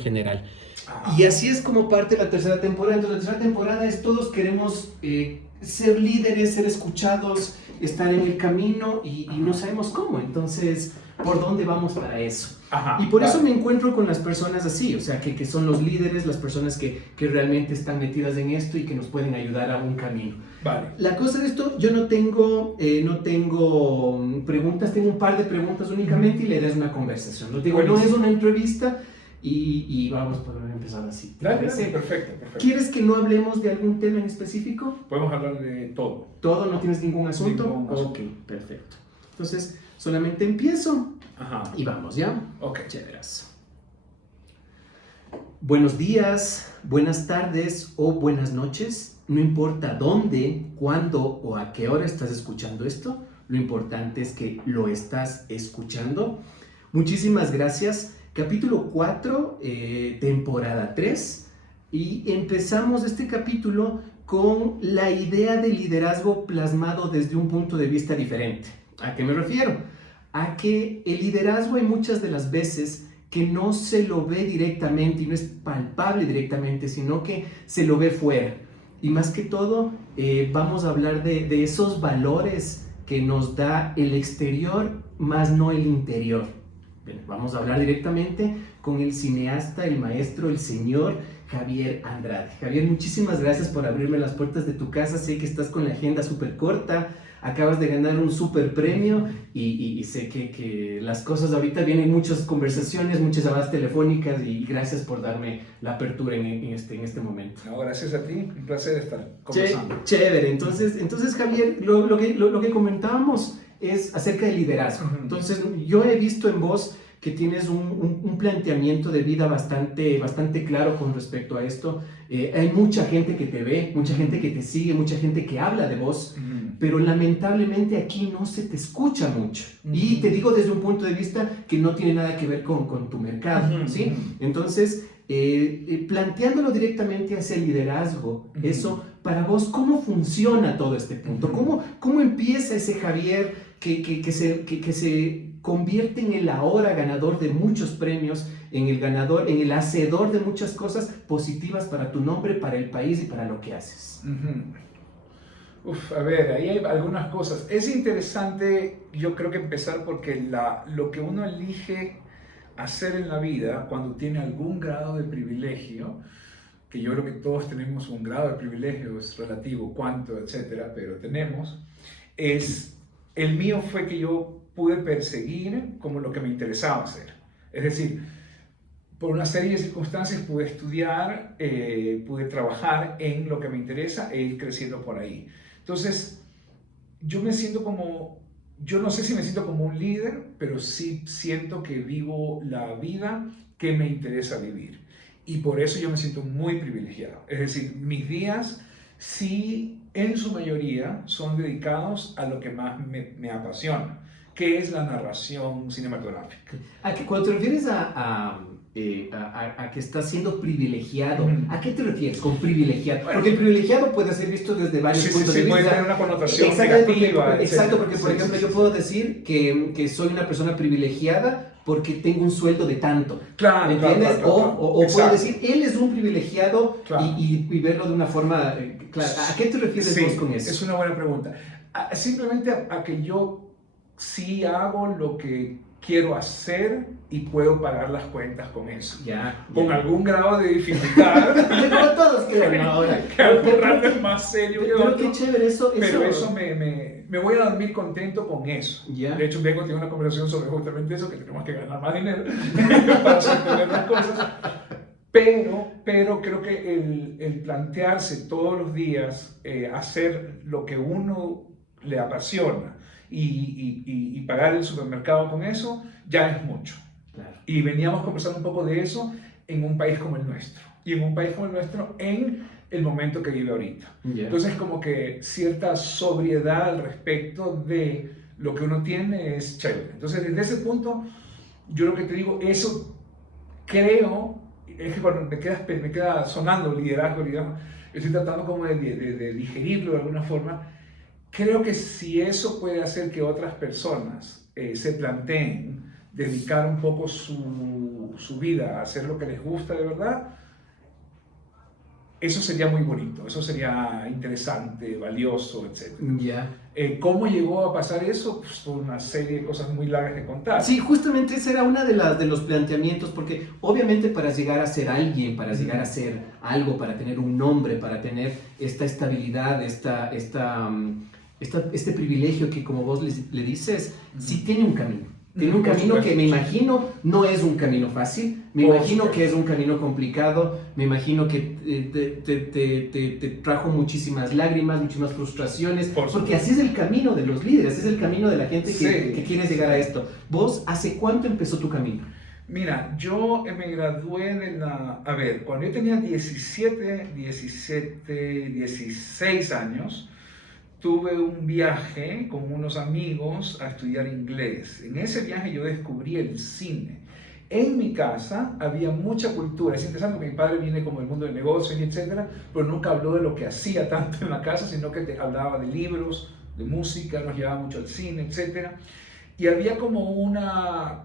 general. Ah, Y así es como parte la tercera temporada. Entonces, la tercera temporada es todos queremos ser líderes, ser escuchados, estar en el camino y no sabemos cómo. Entonces, ¿por dónde vamos para eso? ajá, Y por eso vale. me encuentro con las personas así, o sea, que son los líderes, las personas que realmente están metidas en esto y que nos pueden ayudar a un camino. Vale. La cosa de esto, yo no tengo preguntas, tengo un par de preguntas únicamente y la idea es una conversación. No, digo, no Buenísimo. es una entrevista y vamos a empezar así. ¿Te Dale, parece? dale, perfecto, perfecto. ¿Quieres que no hablemos de algún tema en específico? Podemos hablar de todo. ¿Todo? ¿No tienes ningún asunto? Ningún asunto. Ok, perfecto. Entonces, solamente empiezo Ajá. y vamos, ¿ya? Ok. Chéveras. Buenos días, buenas tardes o buenas noches. No importa dónde, cuándo o a qué hora estás escuchando esto, lo importante es que lo estás escuchando. Muchísimas gracias. Capítulo 4, temporada 3. Y empezamos este capítulo con la idea de liderazgo plasmado desde un punto de vista diferente. ¿A qué me refiero? A que el liderazgo hay muchas de las veces que no se lo ve directamente y no es palpable directamente, sino que se lo ve fuera. Y más que todo, vamos a hablar de esos valores que nos da el exterior, más no el interior. Bien, vamos a hablar directamente con el cineasta, el maestro, el señor Javier Andrade. Javier, muchísimas gracias por abrirme las puertas de tu casa. Sé que estás con la agenda súper corta, acabas de ganar un súper premio y sé que las cosas ahorita vienen muchas conversaciones, muchas llamadas telefónicas y gracias por darme la apertura en este momento. No, gracias a ti, un placer estar conversando. Chévere, entonces Javier, lo que comentábamos es acerca del liderazgo. Entonces yo he visto en vos que tienes un planteamiento de vida bastante claro con respecto a esto. Hay mucha gente que te ve, mucha gente que te sigue, mucha gente que habla de vos, pero lamentablemente aquí no se te escucha mucho. Y te digo desde un punto de vista que no tiene nada que ver con tu mercado, ¿sí? Entonces, planteándolo directamente hacia el liderazgo, eso, para vos, ¿cómo funciona todo este punto? ¿Cómo empieza ese Javier que se convierte en el ahora ganador de muchos premios, en el ganador, en el hacedor de muchas cosas positivas para tu nombre, para el país y para lo que haces? A ver, ahí hay algunas cosas. Es interesante, yo creo que empezar porque lo que uno elige hacer en la vida cuando tiene algún grado de privilegio, que yo creo que todos tenemos un grado de privilegio, es relativo, cuánto, etcétera, pero tenemos, el mío fue que yo pude perseguir como lo que me interesaba hacer. Es decir, por una serie de circunstancias pude estudiar, pude trabajar en lo que me interesa e ir creciendo por ahí. Entonces, yo no sé si me siento como un líder, pero sí siento que vivo la vida que me interesa vivir. Y por eso yo me siento muy privilegiado. Es decir, mis días sí, en su mayoría, son dedicados a lo que más me apasiona, que es la narración cinematográfica. Cuando te refieres a que estás siendo privilegiado, ¿a qué te refieres con privilegiado? Bueno, porque el privilegiado puede ser visto desde varios puntos de vista. Puede tener una connotación negativa. negativa. Exacto, porque por ejemplo yo puedo decir que soy una persona privilegiada porque tengo un sueldo de tanto. Claro, ¿entiendes? Claro. O puedo decir, él es un privilegiado Claro. y verlo de una forma clara. ¿A qué te refieres vos con eso? Es una buena pregunta. Simplemente a que yo sí hago lo que quiero hacer y puedo pagar las cuentas con eso. Con algún grado de dificultad. Como todos creo, ¿no? Ahora. Que algún rato es más serio que otro. Qué chévere eso. Pero eso me voy a dormir contento con eso. De hecho, vengo a tener una conversación sobre justamente eso, que tenemos que ganar más dinero para sostener las cosas. Pero creo que el plantearse todos los días hacer lo que uno le apasiona y pagar el supermercado con eso, ya es mucho. Claro. Y veníamos conversando un poco de eso en un país como el nuestro. Y en un país como el nuestro, en el momento que vive ahorita. Entonces, como que cierta sobriedad al respecto de lo que uno tiene es chévere. Entonces, desde ese punto, yo lo que te digo, eso creo, es que cuando me queda sonando liderazgo, estoy tratando como de digerirlo de alguna forma. Creo que si eso puede hacer que otras personas se planteen dedicar un poco su vida a hacer lo que les gusta de verdad, eso sería muy bonito, eso sería interesante, valioso, etc. Ya. ¿Cómo llegó a pasar eso? Pues por una serie de cosas muy largas de contar. Sí, justamente ese era uno de los planteamientos, porque obviamente para llegar a ser alguien, para llegar a ser algo, para tener un nombre, para tener esta estabilidad, este privilegio que como vos le dices, sí tiene un camino. Tiene un camino que me imagino no es un camino fácil, me imagino que es un camino complicado, me imagino que te trajo muchísimas lágrimas, muchísimas frustraciones, porque así es el camino de los líderes, es el camino de la gente que quiere llegar a esto. ¿Vos hace cuánto empezó tu camino? Mira, yo me gradué de la... A ver, cuando yo tenía 16 años, tuve un viaje con unos amigos a estudiar inglés. En ese viaje yo descubrí el cine. En mi casa había mucha cultura. Es interesante porque mi padre viene como del mundo de negocios y etcétera, pero nunca habló de lo que hacía tanto en la casa, sino que te hablaba de libros, de música, nos llevaba mucho al cine, etcétera. Y había como una...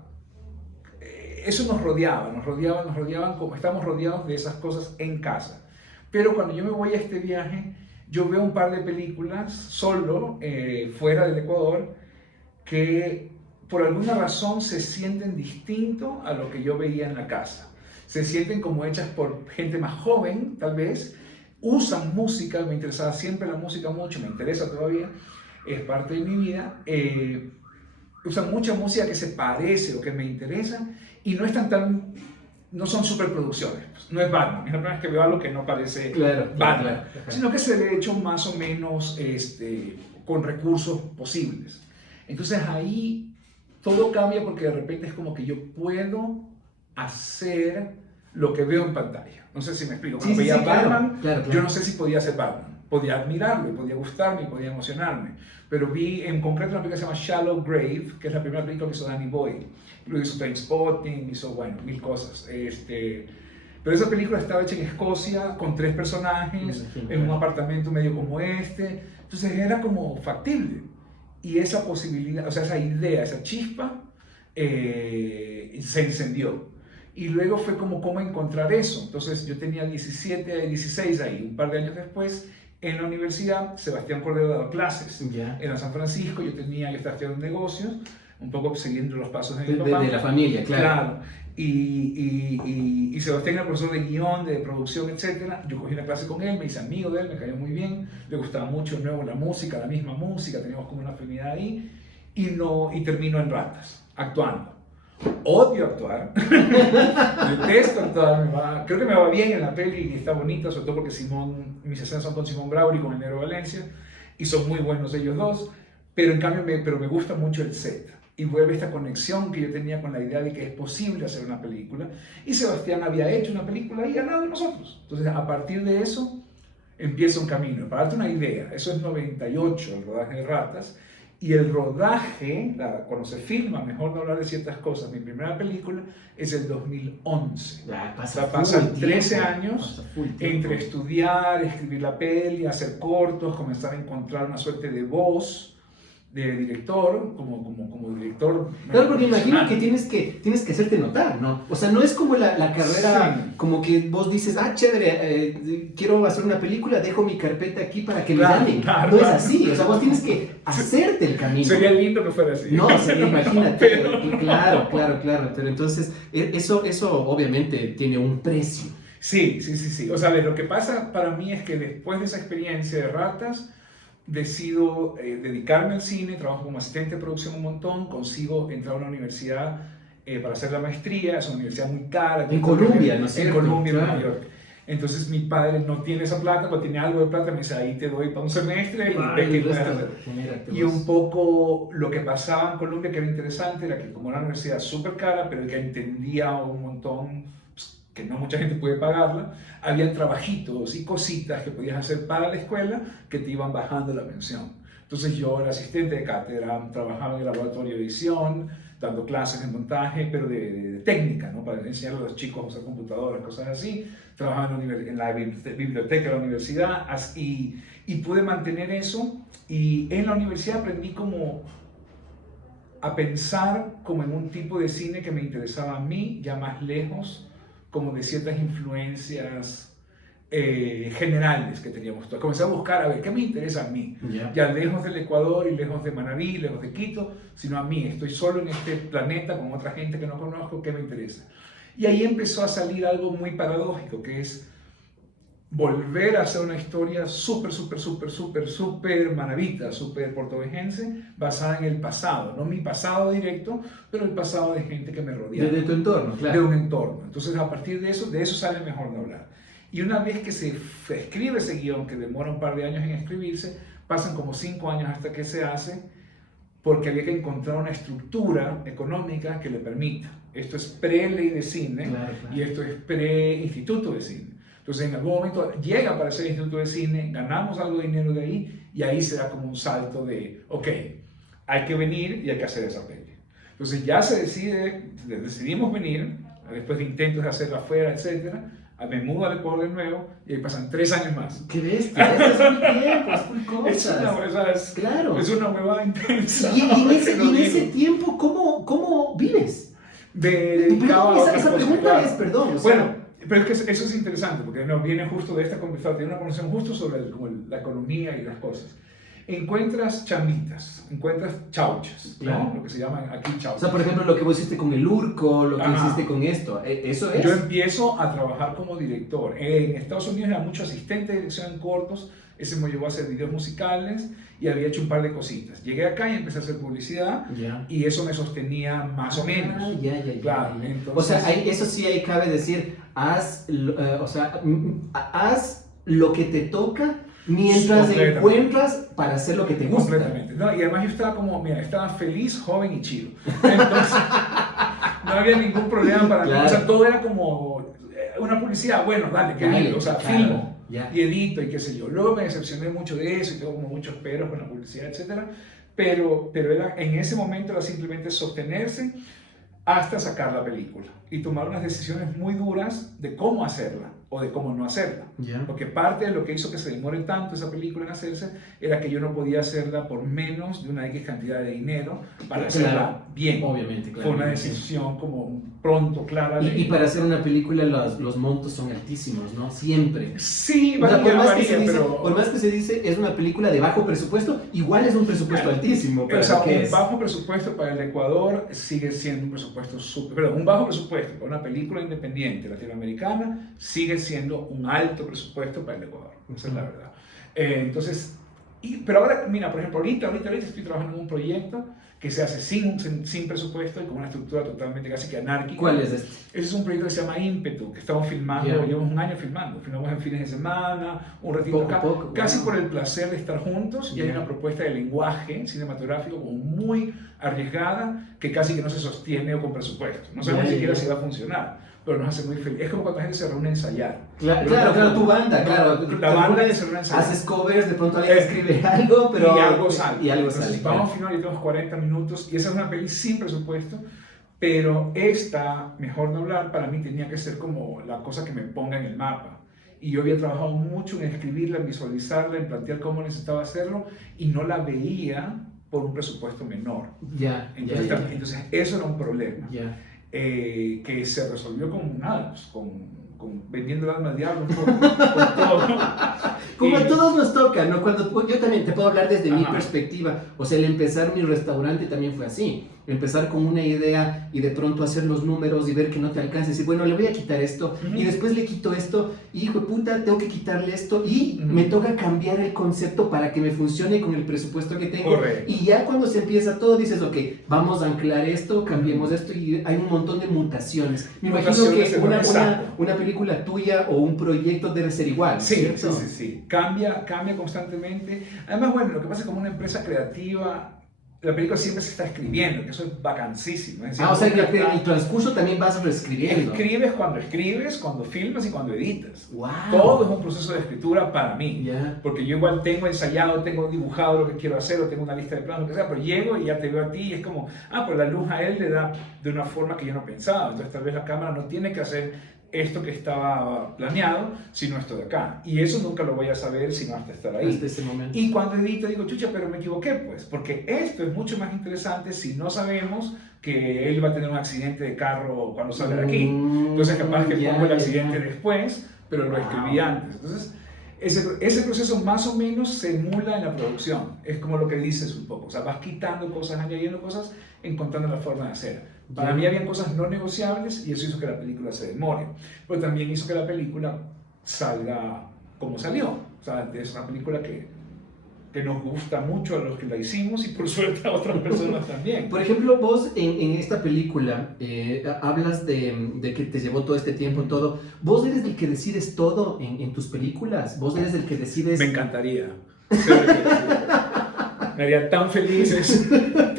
Eso nos rodeaban, como estamos rodeados de esas cosas en casa. Pero cuando yo me voy a este viaje, yo veo un par de películas solo, fuera del Ecuador, que por alguna razón se sienten distinto a lo que yo veía en la casa. Se sienten como hechas por gente más joven, tal vez. Usan música, me interesaba siempre la música mucho, me interesa todavía, es parte de mi vida. Usan mucha música que se parece o que me interesa y no están tan... No son superproducciones, no es Batman, es la primera vez que veo algo que no parece Batman, sino que se ve hecho más o menos con recursos posibles. Entonces ahí todo cambia porque de repente es como que yo puedo hacer lo que veo en pantalla. No sé si me explico. Cuando veía Batman, yo no sé si podía ser Batman. Podía admirarlo, podía gustarme, podía emocionarme. Pero vi en concreto una película que se llama Shallow Grave, que es la primera película que hizo Danny Boyle. Luego hizo Trainspotting, hizo, bueno, mil cosas. Pero esa película estaba hecha en Escocia, con 3 personajes, en un apartamento medio como este. Entonces era como factible. Y esa posibilidad, o sea, esa idea, esa chispa, se encendió. Y luego fue como cómo encontrar eso. Entonces yo tenía 17, 16 ahí, un par de años después, en la universidad, Sebastián Cordero daba clases. En San Francisco, yo estaba estudiando negocios, un poco siguiendo los pasos de mi papá. De la familia, claro. Y Sebastián era profesor de guión, de producción, etc. Yo cogí una clase con él, me hice amigo de él, me cayó muy bien, le gustaba mucho de nuevo la música, la misma música, teníamos como una afinidad ahí, y termino en Ratas, actuando. Odio actuar, detesto actuar, creo que me va bien en la peli y está bonita, sobre todo porque mis escenas son con Simón Brauer y con el Negro Valencia, y son muy buenos ellos dos, pero en cambio me gusta mucho el set. Y vuelve esta conexión que yo tenía con la idea de que es posible hacer una película. Y Sebastián había hecho una película ahí al lado de nosotros. Entonces, a partir de eso, empieza un camino. Para darte una idea, eso es 98, el rodaje de Ratas. Y el rodaje, cuando se filma, mejor no hablar de ciertas cosas, mi primera película es el 2011. Pasan 13 años entre estudiar, escribir la peli, hacer cortos, comenzar a encontrar una suerte de voz de director, como director. Claro, porque imagino que tienes que hacerte notar, ¿no? O sea, no es como la carrera, como que vos dices, chévere, quiero hacer una película, dejo mi carpeta aquí para que me llamen. No es así, o sea, vos tienes que hacerte el camino. Sería lindo que fuera así. No, imagínate, claro. Pero entonces, eso obviamente tiene un precio. Sí. O sea, lo que pasa para mí es que después de esa experiencia de Ratas, decido dedicarme al cine, trabajo como asistente de producción un montón, consigo entrar a una universidad para hacer la maestría, es una universidad muy cara. En Columbia, ¿no es cierto? En Columbia, Nueva York. Entonces mi padre no tiene esa plata, cuando tiene algo de plata me dice, ahí te doy para un semestre y ve qué puedes hacer. Y un poco lo que pasaba en Columbia, que era interesante, era que como era una universidad súper cara, pero que entendía un montón, que no mucha gente puede pagarla, había trabajitos y cositas que podías hacer para la escuela que te iban bajando la pensión. Entonces yo era asistente de cátedra, trabajaba en el laboratorio de edición, dando clases de montaje, pero de técnica, ¿no? Para enseñar a los chicos a usar computadoras, cosas así. Trabajaba en la biblioteca de la universidad y pude mantener eso. Y en la universidad aprendí como a pensar como en un tipo de cine que me interesaba a mí, ya más lejos, como de ciertas influencias generales que teníamos. Comencé a buscar, a ver, ¿qué me interesa a mí? Ya lejos del Ecuador y lejos de Manabí, lejos de Quito, sino a mí. Estoy solo en este planeta con otra gente que no conozco, ¿qué me interesa? Y ahí empezó a salir algo muy paradójico, que es volver a hacer una historia súper manabita, súper portovejense, basada en el pasado. No mi pasado directo, pero el pasado de gente que me rodeaba. De tu entorno, claro. De un entorno. Entonces, a partir de eso sale Mejor No Hablar. Y una vez que se escribe ese guión, que demora un par de años en escribirse, pasan como 5 años hasta que se hace, porque había que encontrar una estructura económica que le permita. Esto es pre-ley de cine, claro. Y esto es pre-instituto de cine. Entonces, en algún momento llega para ser instituto de cine, ganamos algo de dinero de ahí, y ahí se da como un salto de, ok, hay que venir y hay que hacer esa peli. Entonces ya decidimos venir, después de intentos de hacerla afuera, etc. Me mudo al Ecuador de nuevo y ahí pasan 3 años más. ¡Qué bestia! Es muy tiempo, es muy cosas. Claro. Es una huevada intensa. Y en ese tiempo, ¿cómo vives? Dedicado esa pregunta es, perdón. Bueno, pero es que eso es interesante, porque viene justo de esta conversación, tiene una conversación justo sobre la economía y las cosas. Encuentras chamitas, encuentras chauchas, claro. ¿No? Lo que se llaman aquí chauchas. O sea, por ejemplo, lo que vos hiciste con el Urco, lo que hiciste con esto, ¿eso es? Yo empiezo a trabajar como director. En Estados Unidos era mucho asistente de dirección en cortos, ese me llevó a hacer videos musicales y había hecho un par de cositas. Llegué acá y empecé a hacer publicidad y eso me sostenía más o menos. Claro, entonces, o sea, eso sí ahí cabe decir, haz lo que te toca mientras encuentras para hacer lo que te gusta. Completamente. No, y además yo estaba feliz, joven y chido. Entonces, no había ningún problema para mí. O sea, todo era como una publicidad. Bueno, dale, que vive. O sea, filmo y edito y qué sé yo. Luego me decepcioné mucho de eso y tengo como muchos peros con la publicidad, etc. Pero en ese momento era simplemente sostenerse hasta sacar la película y tomar unas decisiones muy duras de cómo hacerla o de cómo no hacerla. Porque parte de lo que hizo que se demore tanto esa película en hacerse era que yo no podía hacerla por menos de una X cantidad de dinero para hacerla bien. Obviamente, claro. Fue una decisión como pronto, clara. Y para hacer una película los montos son altísimos, ¿no? Siempre. Sí, por más que se dice es una película de bajo presupuesto, igual es un presupuesto altísimo. O sea, bajo presupuesto para el Ecuador sigue siendo un presupuesto un bajo presupuesto para una película independiente latinoamericana sigue siendo un alto presupuesto para el Ecuador. Esa es la verdad. Entonces, pero ahora, mira, por ejemplo, ahorita estoy trabajando en un proyecto que se hace sin presupuesto y con una estructura totalmente casi que anárquica. ¿Cuál es este? Ese es un proyecto que se llama Ímpetu, que estamos filmando, llevamos un año filmamos en fines de semana, un ratito acá, casi por el placer de estar juntos, y hay una propuesta de lenguaje cinematográfico como muy arriesgada, que casi que no se sostiene o con presupuesto. No sabemos ni siquiera si va a funcionar, pero nos hace muy feliz. Es como cuando la gente se reúne a ensayar. Claro, tu banda, claro. La banda que se reúne a ensayar. Haces covers, de pronto alguien escribe algo, pero... Y algo sale. Entonces, vamos a filmar y tenemos 40 minutos, y esa es una peli sin presupuesto, pero Mejor No Hablar, para mí tenía que ser como la cosa que me ponga en el mapa. Y yo había trabajado mucho en escribirla, en visualizarla, en plantear cómo necesitaba hacerlo, y no la veía por un presupuesto menor. Entonces eso era un problema. Que se resolvió con nada, pues, con vendiendo el alma al diablo, con todo. Como a todos nos toca, ¿no? Yo también te puedo hablar desde mi perspectiva. O sea, el empezar mi restaurante también fue así. Empezar con una idea y de pronto hacer los números y ver que no te alcanza y decir, bueno, le voy a quitar esto y después le quito esto y hijo de puta, tengo que quitarle esto y me toca cambiar el concepto para que me funcione con el presupuesto que tengo. Correcto. Y ya cuando se empieza todo dices, ok, vamos a anclar esto, cambiemos esto y hay un montón de mutaciones. Me imagino que una película tuya o un proyecto debe ser igual, ¿cierto? Sí. Cambia constantemente. Además, bueno, lo que pasa es como una empresa creativa, la película siempre se está escribiendo, que eso es vacancísimo. Es decir, o sea que el transcurso también vas reescribiendo. Escribes, cuando filmas y cuando editas. Wow. Todo es un proceso de escritura para mí. Porque yo igual tengo ensayado, tengo dibujado lo que quiero hacer, o tengo una lista de planos, lo que sea, pero llego y ya te veo a ti y es como, pues la luz a él le da de una forma que yo no pensaba. Entonces tal vez la cámara no tiene que hacer esto que estaba planeado si no estoy acá. Y eso nunca lo voy a saber sino hasta estar ahí. Hasta ese momento. Y cuando edito digo, chucha, pero me equivoqué, pues, porque esto es mucho más interesante si no sabemos que él va a tener un accidente de carro cuando salga de aquí. Entonces capaz que pongo el accidente después, pero lo escribí antes. Entonces, ese proceso más o menos se emula en la producción. Es como lo que dices un poco. O sea, vas quitando cosas, añadiendo cosas, encontrando la forma de hacer. Para mí habían cosas no negociables y eso hizo que la película se demore. Pero también hizo que la película salga como salió. O sea, es una película que nos gusta mucho a los que la hicimos y por suerte a otras personas también. Por ejemplo, vos en esta película hablas de que te llevó todo este tiempo, todo. ¿Vos eres el que decides todo en tus películas? ¿Vos eres el que decides...? Me encantaría. Me haría tan feliz,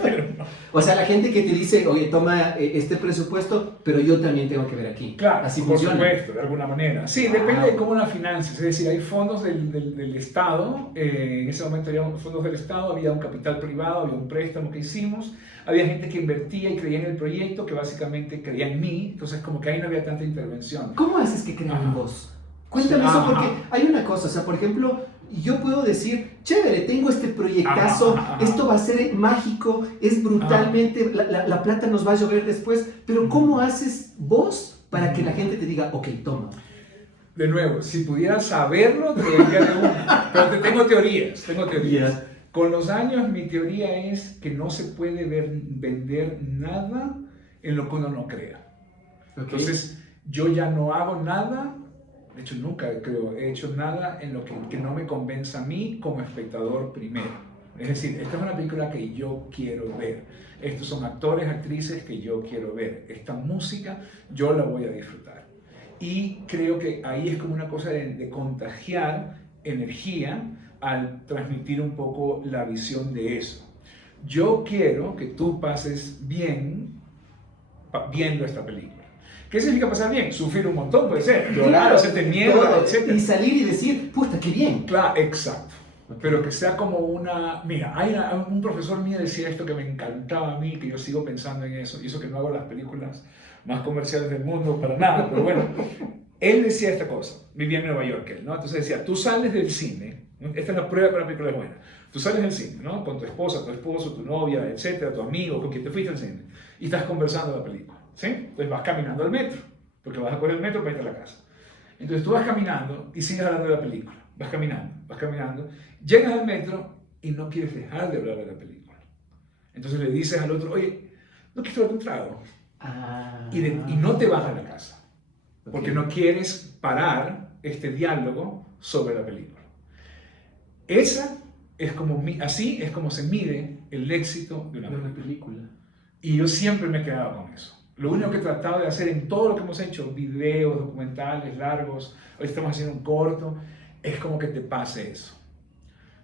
pero no. O sea, la gente que te dice, oye, toma este presupuesto, pero yo también tengo que ver aquí. Claro, así por funciona. supuesto, de alguna manera. Sí, depende de cómo la finances. Es decir, hay fondos del Estado. En ese momento había fondos del Estado, había un capital privado, había un préstamo que hicimos. Había gente que invertía y creía en el proyecto, que básicamente creía en mí. Entonces, como que ahí no había tanta intervención. ¿Cómo haces que crean en vos? Cuéntame eso, porque hay una cosa, o sea, por ejemplo, yo puedo decir, chévere, tengo este proyectazo, esto va a ser mágico, es brutalmente, la plata nos va a llover después, pero ¿cómo haces vos para que la gente te diga, ok, toma? De nuevo, si pudiera saberlo, te lo diría de una. Pero tengo teorías. Yeah. Con los años, mi teoría es que no se puede vender nada en lo que uno no crea. Okay. Entonces, yo ya no hago nada. De hecho, nunca he hecho nada en lo que no me convenza a mí como espectador primero. Es decir, esta es una película que yo quiero ver. Estos son actores, actrices que yo quiero ver. Esta música yo la voy a disfrutar. Y creo que ahí es como una cosa de contagiar energía al transmitir un poco la visión de eso. Yo quiero que tú pases bien viendo esta película. ¿Qué significa pasar bien? Sufrir un montón, puede ser. Llorar, hacerte mierda, etc. Y salir y decir, puta, qué bien. Claro, exacto. Okay. Pero que sea como una... Mira, un profesor mío decía esto que me encantaba a mí, que yo sigo pensando en eso, y eso que no hago las películas más comerciales del mundo para nada, pero bueno. Él decía esta cosa, vivía en Nueva York, él, ¿no? Entonces decía, tú sales del cine, esta es la prueba que la película es buena, tú sales del cine, ¿no? Con tu esposa, tu esposo, tu novia, etcétera, tu amigo, con quien te fuiste al cine, y estás conversando de la película, ¿sí? Entonces vas caminando al metro, porque vas a coger el metro para irte a la casa. Entonces tú vas caminando y sigues hablando de la película, vas caminando, llegas al metro y no quieres dejar de hablar de la película. Entonces le dices al otro, oye, ¿no quieres tomar un trago? Y no te vas a la casa. Porque no quieres parar este diálogo sobre la película. Así es como se mide el éxito de una película. Y yo siempre me he quedado con eso. Lo único que he tratado de hacer en todo lo que hemos hecho, videos, documentales largos, hoy estamos haciendo un corto, es como que te pase eso.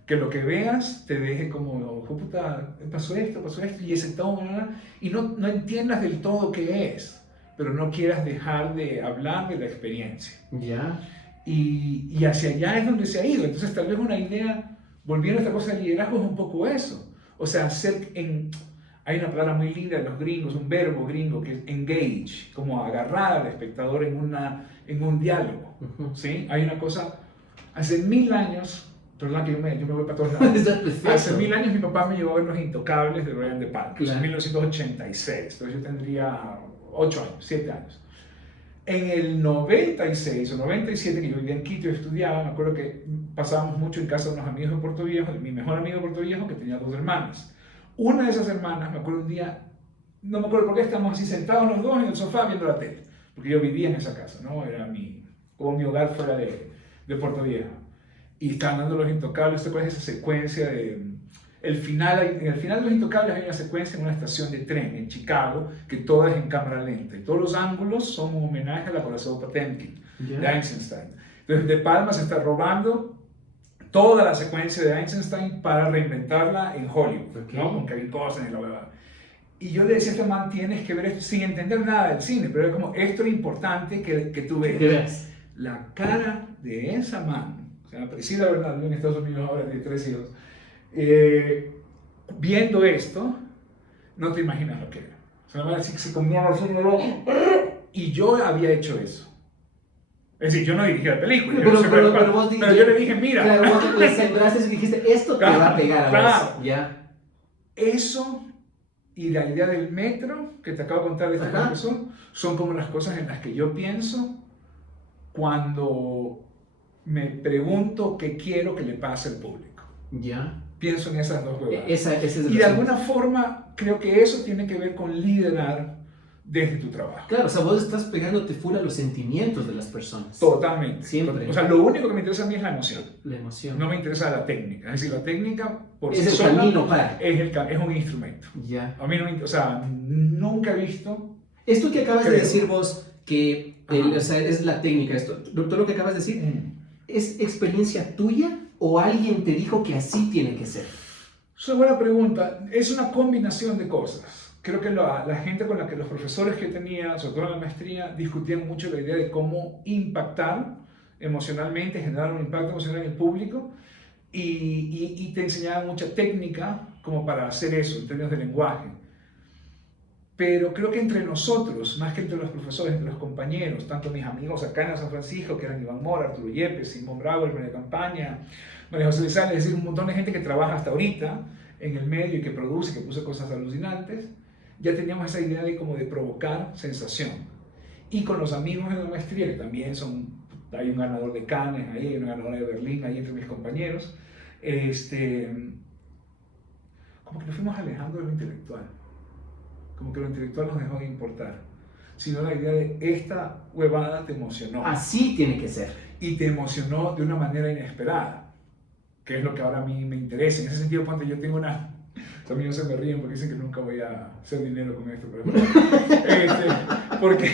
Que lo que veas te deje como, puta, pasó esto, y ese tono, y no entiendas del todo qué es. Pero no quieras dejar de hablar de la experiencia. Ya. Y hacia allá es donde se ha ido. Entonces, tal vez una idea, volviendo a esta cosa del liderazgo, es un poco eso. O sea, hay una palabra muy linda de los gringos, un verbo gringo que es engage, como agarrar al espectador en un diálogo. ¿Sí? Hay una cosa, hace 1000 años, perdón que yo me voy para todos lados. Hace 1000 años mi papá me llevó a ver Los Intocables de Brian De Palma, claro. En 1986. Entonces yo tendría 8 años, 7 años. En el 96 o 97, que yo vivía en Quito y estudiaba, me acuerdo que pasábamos mucho en casa de unos amigos de Puerto Viejo, de mi mejor amigo de Puerto Viejo, que tenía 2 hermanas. Una de esas hermanas, me acuerdo un día, no me acuerdo por qué, estábamos así sentados los dos en el sofá viendo la tele, porque yo vivía en esa casa, ¿no? Era como mi hogar fuera de Puerto Viejo. Y estaban dando Los Intocables. ¿Te acuerdas de esa secuencia en el final de Los Intocables hay una secuencia en una estación de tren en Chicago que toda es en cámara lenta y todos los ángulos son un homenaje a la corazón Potemkin de Eisenstein. Entonces De Palma se está robando toda la secuencia de Eisenstein para reinventarla en Hollywood, ¿no? Con Kevin Costner y la verdad. Y yo le decía a este man, tienes que ver esto sin entender nada del cine, pero es como, esto es importante que tú veas. La cara de esa man, se llama Priscila Bernal, vive en Estados Unidos ahora, tiene 3 hijos, viendo esto, no te imaginas lo que era. Se me va a decir que se comía así, y yo había hecho eso. Es decir, yo no dirigí la película, Pero, yo, no sé, pero vos pero yo le dije, mira, claro, vos le sembraste y dijiste, esto te va a pegar a claro. vos. Ya. Eso y la idea del metro que te acabo de contar de este Ajá. profesor son como las cosas en las que yo pienso cuando me pregunto qué quiero que le pase al público. Ya. Pienso en esas dos huevadas. Ese es el Y de asunto. alguna forma creo que eso tiene que ver con liderar desde tu trabajo. Claro, o sea, vos estás pegándote full a los sentimientos de las personas. Totalmente. Siempre. O sea, lo único que me interesa a mí es la emoción. La emoción. No me interesa la técnica. Es decir, la técnica por Es sí el sola camino para. es un instrumento. Ya. A mí no me, o sea, nunca he visto. Esto que acabas de Creo. decir vos, que o sea, es la técnica, esto, todo lo que acabas de decir, ¿es experiencia tuya o alguien te dijo que así tiene que ser? Es una buena pregunta. Es una combinación de cosas. Creo que la gente con la que los profesores que tenía, sobre todo en la maestría, discutían mucho la idea de cómo impactar emocionalmente, generar un impacto emocional en el público y te enseñaban mucha técnica como para hacer eso en términos de lenguaje. Pero creo que entre nosotros, más que entre los profesores, entre los compañeros, tanto mis amigos acá en San Francisco, que eran Iván Mora, Arturo Yepes, Simón Bravo, el María Campaña, María José Lizal, es decir, un montón de gente que trabaja hasta ahorita en el medio y que produce, que puso cosas alucinantes, ya teníamos esa idea de como de provocar sensación. Y con los amigos en la maestría, que también hay un ganador de Cannes, ahí hay un ganador de Berlín, ahí entre mis compañeros, como que nos fuimos alejando de lo intelectual. Como que lo intelectual nos dejó de importar, sino la idea de esta huevada te emocionó. Así tiene que ser. Y te emocionó de una manera inesperada, que es lo que ahora a mí me interesa. En ese sentido, ponte, yo tengo una... También no se me ríen porque dicen que nunca voy a hacer dinero con esto, pero porque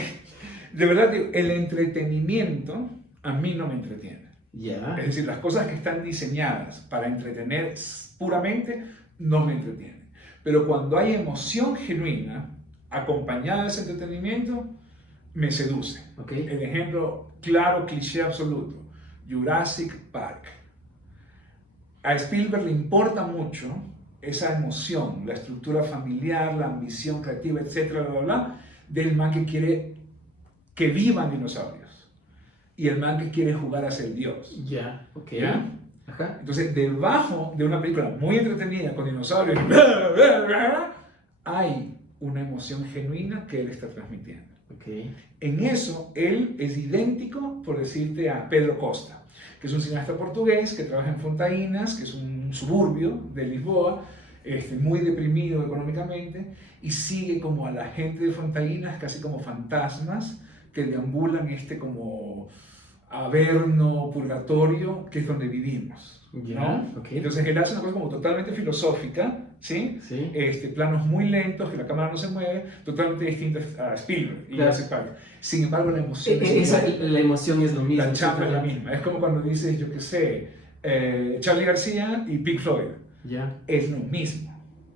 de verdad el entretenimiento a mí no me entretiene. Ya. Es decir, las cosas que están diseñadas para entretener puramente no me entretienen. Pero cuando hay emoción genuina acompañada de ese entretenimiento, me seduce. Okay. El ejemplo claro, cliché absoluto, Jurassic Park. A Spielberg le importa mucho esa emoción, la estructura familiar, la ambición creativa, etcétera, bla, bla, bla, del man que quiere que vivan dinosaurios y el man que quiere jugar a ser Dios. Ya, ok. ¿Ya? Ajá. Entonces, debajo de una película muy entretenida con dinosaurios, hay una emoción genuina que él está transmitiendo. Okay. En eso, él es idéntico, por decirte, a Pedro Costa, que es un cineasta portugués que trabaja en Fontainhas, que es un suburbio de Lisboa, muy deprimido económicamente, y sigue como a la gente de Fontainhas casi como fantasmas que deambulan como averno purgatorio, que es donde vivimos, ¿no? Okay. Entonces él hace una cosa como totalmente filosófica, ¿sí? Sí. Planos muy lentos, que la cámara no se mueve, totalmente distintos a Spielberg y Claro. Jurassic Park. Sin embargo, la emoción La emoción es lo mismo. la chapa es la misma. Es como cuando dices, yo qué sé, Charly García y Pink Floyd. Ya. Es lo mismo.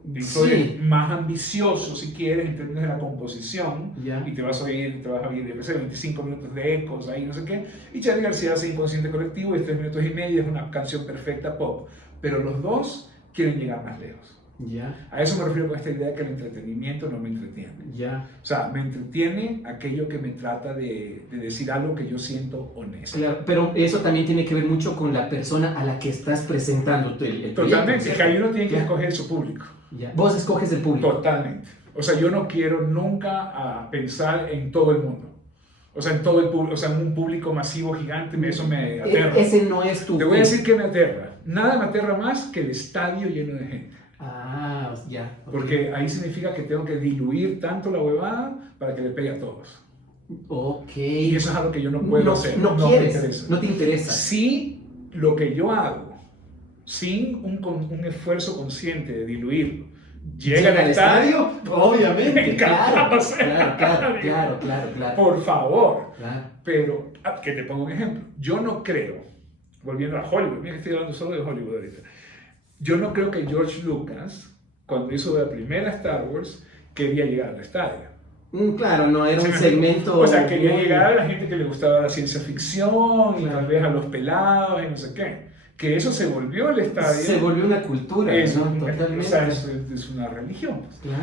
Pink Sí. Floyd es más ambicioso, si quieres, en términos de la composición. Ya. Y te vas a oír, yo qué sé, 25 minutos de ecos ahí, no sé qué. Y Charly García hace Inconsciente Colectivo y 3 minutos y medio es una canción perfecta pop. Pero los dos quieren llegar más lejos. Ya. A eso me refiero con esta idea de que el entretenimiento no me entretiene. Ya. O sea, me entretiene aquello que me trata de decir algo que yo siento honesto. Claro, pero eso también tiene que ver mucho con la persona a la que estás presentando el proyecto. Totalmente, es que ahí uno tiene que Ya. escoger su público. Ya. Vos escoges el público. Totalmente. O sea, yo no quiero nunca pensar en todo el mundo. O sea, en todo el público, o sea, en un público masivo gigante, eso me aterra. Ese no es tu... Te voy a decir que me aterra. Nada me aterra más que el estadio lleno de gente. Ah, ya. Okay. Porque ahí significa que tengo que diluir tanto la huevada para que le pegue a todos. Ok. Y eso es algo que yo no puedo hacer. No me quieres, interesa. no te interesa. Si lo que yo hago, sin un esfuerzo consciente de diluirlo, llega al estadio, obviamente. me encanta Claro, hacer. claro. Por favor. Claro. Pero, que te pongo un ejemplo. Yo no creo, volviendo a Hollywood, mira que estoy hablando solo de Hollywood ahorita. Yo no creo que George Lucas, cuando hizo la primera Star Wars, quería llegar al estadio. Claro, no era un segmento... O sea, quería llegar a la gente que le gustaba la ciencia ficción, y tal vez a los pelados y no sé qué. Que eso se volvió el estadio. Se volvió una cultura, ¿no? Totalmente. O sea, es una religión. Pues.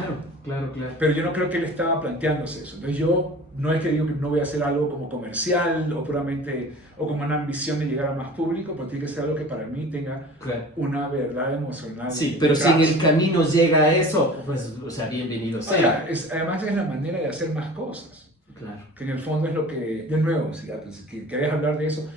Claro. Pero yo no creo que él estaba planteándose eso. Entonces yo no es que digo que no voy a hacer algo como comercial o puramente, o como una ambición de llegar a más público, pero tiene que ser algo que para mí tenga Claro. una verdad emocional. Sí, pero si en detrás. el camino llega a eso, pues, o sea, bienvenido sea. Además es la manera de hacer más cosas, Claro. que en el fondo es lo que, de nuevo, si querés hablar de eso,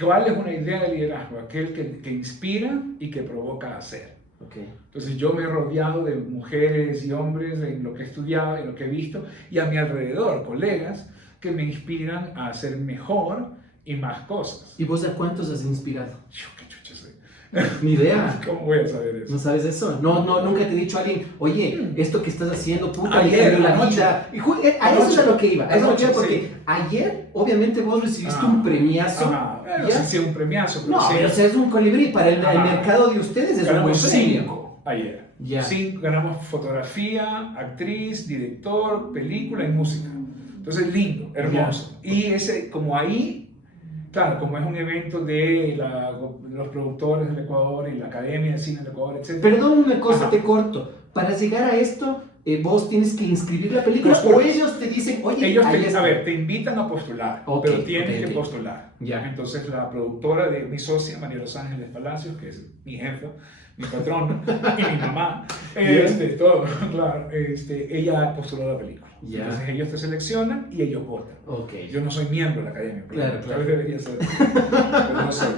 ¿cuál es una idea de liderazgo? Aquel que inspira y que provoca a hacer. Okay. Entonces yo me he rodeado de mujeres y hombres en lo que he estudiado, en lo que he visto, y a mi alrededor, colegas que me inspiran a hacer mejor y más cosas. ¿Y vos a cuántos has inspirado? Yo qué chucha sé. Ni idea. ¿Cómo voy a saber eso? ¿No sabes eso? No, nunca te he dicho a alguien, oye, esto que estás haciendo, puta, me Ayer, cambió la anoche. vida. Y a eso es a lo que iba. A eso es lo que iba porque Sí. ayer, obviamente, vos recibiste un premiazo. Bueno, ¿ya? sí, un premiazo. No, sí. pero o sea, es un colibrí. Para el Ajá. mercado de ustedes es un buen Ganamos premio. 5 ayer. Ya. 5, ganamos fotografía, actriz, director, película y música. Entonces, lindo, hermoso. Ya. Y ese, como ahí, claro, como es un evento de los productores del Ecuador y la Academia de Cine del Ecuador, etc. Perdón una cosa, Ajá. te corto. Para llegar a esto, vos tienes que inscribir la película Los o cursos. ellos te dicen, oye, Ellos ahí está. a ver, te invitan a postular, Ok, pero tienes ok. que postular. Ya. Entonces la productora de mi socia, María Los Ángeles Palacios, que es mi jefa, mi patrón y mi mamá, todo, claro, ella postuló la película. Ya. Entonces ellos te seleccionan y ellos votan. Ok. Yo no soy miembro de la academia, pero Claro, tal claro. vez debería ser, pero no soy.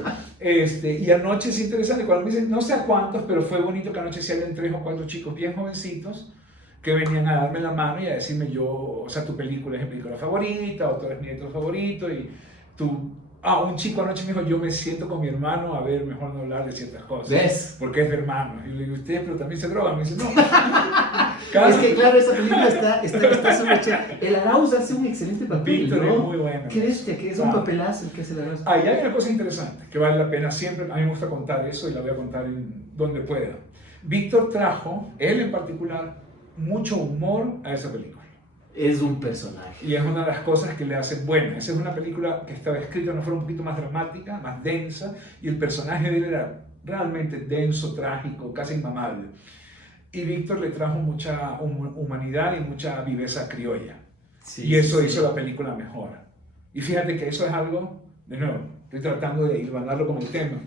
Y anoche es interesante, cuando me dicen, no sé a cuántos, pero fue bonito que anoche se habían 3 o 4 chicos bien jovencitos que venían a darme la mano y a decirme o sea, tu película es mi película favorita, o tú eres mi director favorito, y tú... un chico anoche me dijo, yo me siento con mi hermano, a ver, mejor no hablar de ciertas cosas. ¿Ves? Porque es de hermano. Y le digo, usted, pero también se droga. Me dice, no. Es que claro, esa película está súper chévere. El Arauz hace un excelente papel, Víctor ¿no? es muy bueno. ¿Qué bestia? Que es un papelazo el que hace el Arauz. Ahí hay una cosa interesante que vale la pena siempre. A mí me gusta contar eso y la voy a contar en donde pueda. Víctor trajo, él en particular, mucho humor a esa película. Es un personaje. Y es una de las cosas que le hacen buena. Esa es una película que estaba escrita de una forma un poquito más dramática, más densa, y el personaje de él era realmente denso, trágico, casi inmamable. Y Víctor le trajo mucha humanidad y mucha viveza criolla. Sí, y eso sí. hizo la película mejor. Y fíjate que eso es algo, de nuevo, estoy tratando de hilvanarlo con el tema.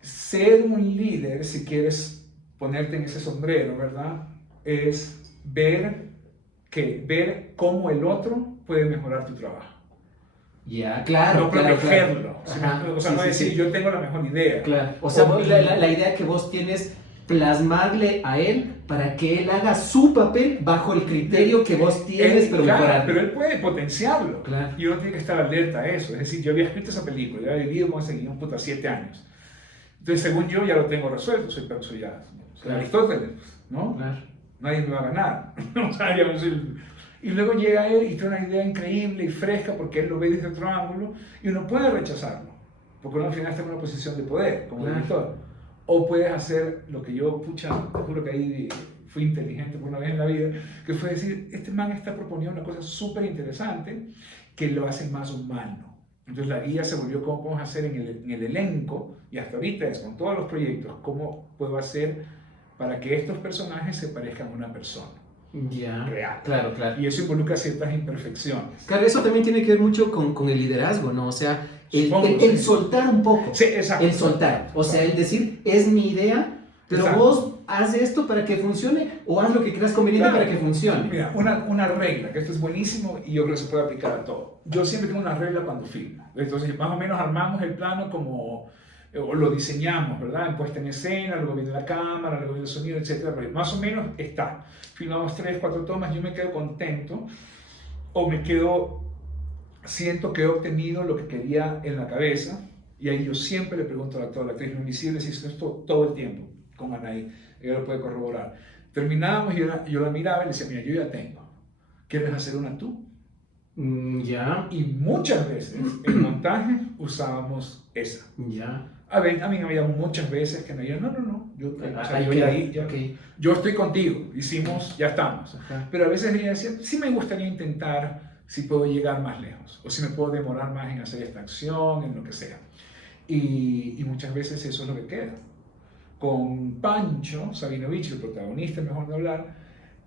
Ser un líder, si quieres ponerte en ese sombrero, ¿verdad? Es ver cómo el otro puede mejorar tu trabajo. Ya, claro. No claro, protegerlo. Claro. O sea, Sí, no sí, decir, sí. yo tengo la mejor idea. Claro. O sea, la idea que vos tienes, plasmarle a él para que él haga su papel bajo el criterio que vos tienes, pero claro, mejorarlo. pero él puede potenciarlo. Claro. Y uno tiene que estar alerta a eso. Es decir, yo había escrito esa película, yo había vivido con ese guión, 7 años. Entonces, según yo, ya lo tengo resuelto. Soy ya. Claro. Aristóteles, ¿no? Claro. Nadie me va a ganar. O sea, y luego llega él y trae una idea increíble y fresca porque él lo ve desde otro ángulo y uno puede rechazarlo. Porque uno al final está en una posición de poder, como Claro. director. O puedes hacer lo que yo, te juro que ahí fui inteligente por una vez en la vida, que fue decir, este man está proponiendo una cosa súper interesante que lo hace más humano. Entonces la guía se volvió cómo podemos hacer en el elenco, y hasta ahorita es con todos los proyectos, cómo puedo hacer para que estos personajes se parezcan a una persona Ya. real. Claro, claro. Y eso involucra ciertas imperfecciones. Claro, eso también tiene que ver mucho con el liderazgo, ¿no? O sea, Supongo, el sí. soltar un poco. Sí, exacto. El soltar. O sea, el decir, es mi idea, pero Exacto. vos haz esto para que funcione o haz lo que creas conveniente Claro. para que funcione. Mira, una regla, que esto es buenísimo y yo creo que se puede aplicar a todo. Yo siempre tengo una regla cuando filmo. Entonces, más o menos armamos el plano como, o lo diseñamos, ¿verdad? En puesta en escena, luego viene la cámara, luego viene el sonido, etc. Pero más o menos está. Filmamos 3, 4 tomas, yo me quedo contento o siento que he obtenido lo que quería en la cabeza. Y ahí yo siempre le pregunto al actor, a la actriz, Lo Invisible, si esto todo el tiempo con Anaí. Ella lo puede corroborar. Terminábamos y yo la miraba y le decía, mira, yo ya tengo. ¿Quieres hacer una tú? Ya, Y muchas veces en montaje usábamos esa. ya. A mí había muchas veces que me dijeron, no, yo Ok. yo estoy contigo, ya estamos. Ajá. Pero a veces ella decía, sí me gustaría intentar si puedo llegar más lejos, o si me puedo demorar más en hacer esta acción, en lo que sea. Y muchas veces eso es lo que queda. Con Pancho Sabinovich, el protagonista, mejor de hablar,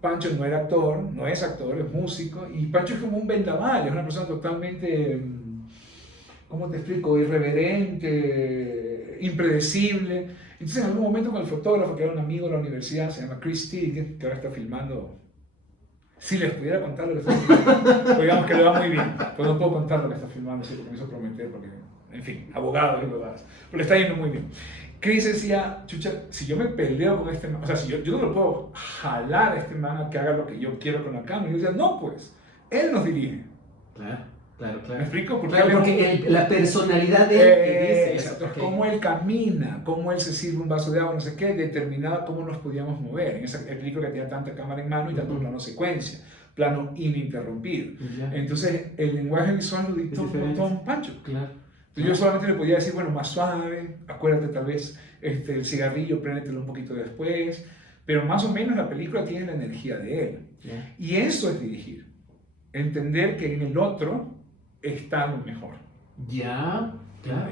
Pancho no era actor, no es actor, es músico, y Pancho es como un vendaval, es una persona totalmente, ¿cómo te explico?, irreverente, impredecible. Entonces en algún momento con el fotógrafo, que era un amigo de la universidad, se llama Chris Teague, que ahora está filmando, si les pudiera contar lo que está filmando, pues digamos que le va muy bien, pero no puedo contar lo que está filmando, así que me hizo prometer, porque, en fin, abogado y demás, pero le está yendo muy bien. Chris decía, chucha, si yo me peleo con este man, o sea, si yo no lo puedo jalar a este man a que haga lo que yo quiero con la cámara. Y yo decía, no, pues, él nos dirige. Claro, claro, claro. ¿Me explico? Claro, porque la personalidad de él te dice eso. Exacto, Okay. cómo él camina, cómo él se sirve un vaso de agua, no sé qué, determinaba cómo nos podíamos mover. En esa película que tenía tanta cámara en mano y tanto plano secuencia, plano ininterrumpido. Entonces, el lenguaje visual lo dictó un Pancho. Claro. Entonces yo solamente le podía decir, bueno, más suave, acuérdate tal vez el cigarrillo, préndetelo un poquito después, pero más o menos la película tiene la energía de él. Y eso es dirigir, entender que en el otro está lo mejor. Ya, claro.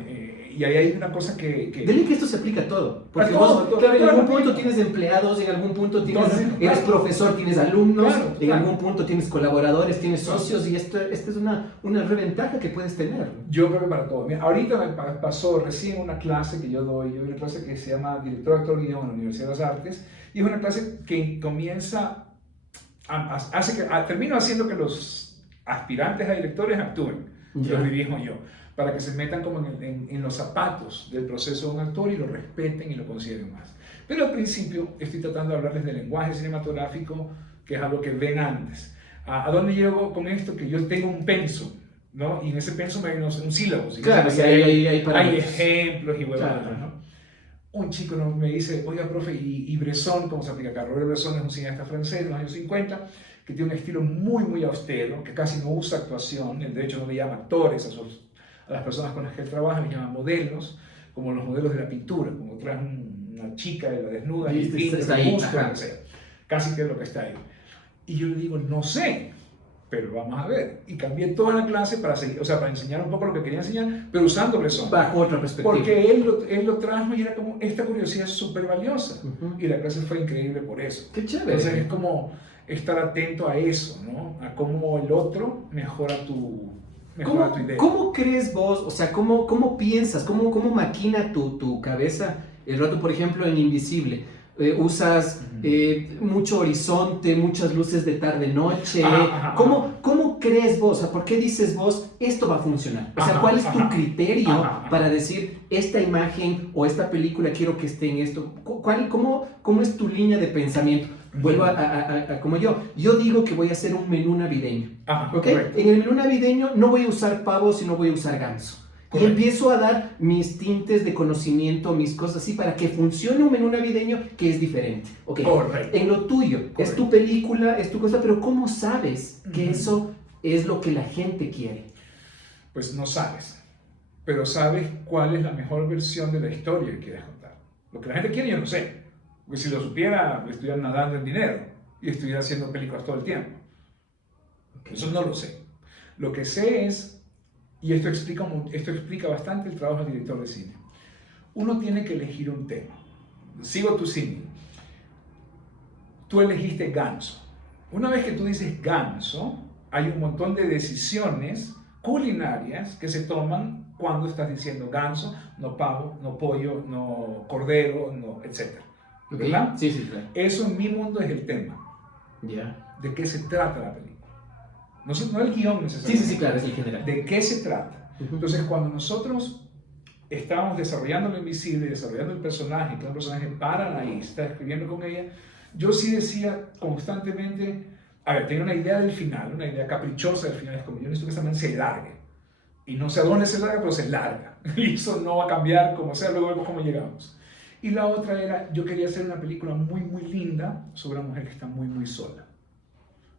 Y ahí hay una cosa que... Dile que esto se aplica a todo. Porque todo, claro, en algún punto todo. tienes empleados, en algún punto tienes, Claro. eres profesor, tienes alumnos, Claro, en algún punto tienes colaboradores, tienes socios, y esta es una reventaja que puedes tener. Yo creo que para todo. Mira, ahorita me pasó recién una clase que yo doy una clase que se llama Director, Actor, Guión en la Universidad de las Artes, y es una clase que comienza, termino haciendo que los aspirantes a directores actúen, los dirijo yo, para que se metan como en los zapatos del proceso de un actor y lo respeten y lo consideren más. Pero al principio estoy tratando de hablarles del lenguaje cinematográfico, que es algo que ven antes. ¿A dónde llego con esto? Que yo tengo un pensum, ¿no? Y en ese pensum hay un sílabo. Claro, hay ejemplos y huevadas, claro. ¿no? Un chico me dice, oiga, profe, ¿y Bresson cómo se aplica acá? Robert Bresson es un cineasta francés de los años 50, que tiene un estilo muy, muy austero, que casi no usa actuación, de hecho no le llama actores a las personas con las que él trabaja, le llama modelos, como los modelos de la pintura, como traes una chica de la desnuda y pinta el busto, no sé, casi que es lo que está ahí. Y yo le digo, no sé, pero vamos a ver. Y cambié toda la clase para seguir, o sea, para enseñar un poco lo que quería enseñar, pero usando Bresson. Bajo otra perspectiva. Porque él lo trajo y era como, esta curiosidad es súper valiosa. Y la clase fue increíble por eso. Qué chévere. Entonces es como estar atento a eso, ¿no? A cómo el otro mejora tu idea. ¿Cómo crees vos, o sea, cómo piensas, cómo maquina tu cabeza el rato, por ejemplo, en Invisible? Usas mucho horizonte, muchas luces de tarde-noche. ¿Cómo crees vos? O sea, ¿por qué dices vos, esto va a funcionar? O sea, ¿cuál es tu criterio para decir, esta imagen o esta película quiero que esté en esto? ¿Cómo es tu línea de pensamiento? Vuelvo a como yo digo que voy a hacer un menú navideño. ¿Okay? En el menú navideño no voy a usar pavo, sino voy a usar ganso. Correcto. Y empiezo a dar mis tintes de conocimiento, mis cosas así, para que funcione un menú navideño que es diferente. Okay. Correcto. En lo tuyo, correcto, es tu película, es tu cosa, pero ¿cómo sabes que eso es lo que la gente quiere? Pues no sabes, pero sabes cuál es la mejor versión de la historia que quieres contar. Lo que la gente quiere yo no sé, porque si lo supiera, estuviera nadando en dinero y estuviera haciendo películas todo el tiempo. Okay. Eso no lo sé. Lo que sé es, y esto explica bastante el trabajo del director de cine, uno tiene que elegir un tema. Sigo tu cine. Tú elegiste ganso. Una vez que tú dices ganso, hay un montón de decisiones culinarias que se toman cuando estás diciendo ganso, no pavo, no pollo, no cordero, no, etc. Okay. ¿Verdad? Sí, claro. Eso en mi mundo es el tema. Yeah. ¿De qué se trata la película? No el guión necesariamente. Sí, claro, es el general. ¿De qué se trata? Entonces, cuando nosotros estábamos desarrollando lo invisible, desarrollando el personaje, que el personaje para ahí, está escribiendo con ella, yo sí decía constantemente, a ver, tenía una idea del final, una idea caprichosa del final, es como yo necesito que esta man se largue. Y no sé a dónde se larga, pero se larga. Y eso no va a cambiar como sea, luego vemos cómo llegamos. Y la otra era, yo quería hacer una película muy, muy linda sobre una mujer que está muy, muy sola.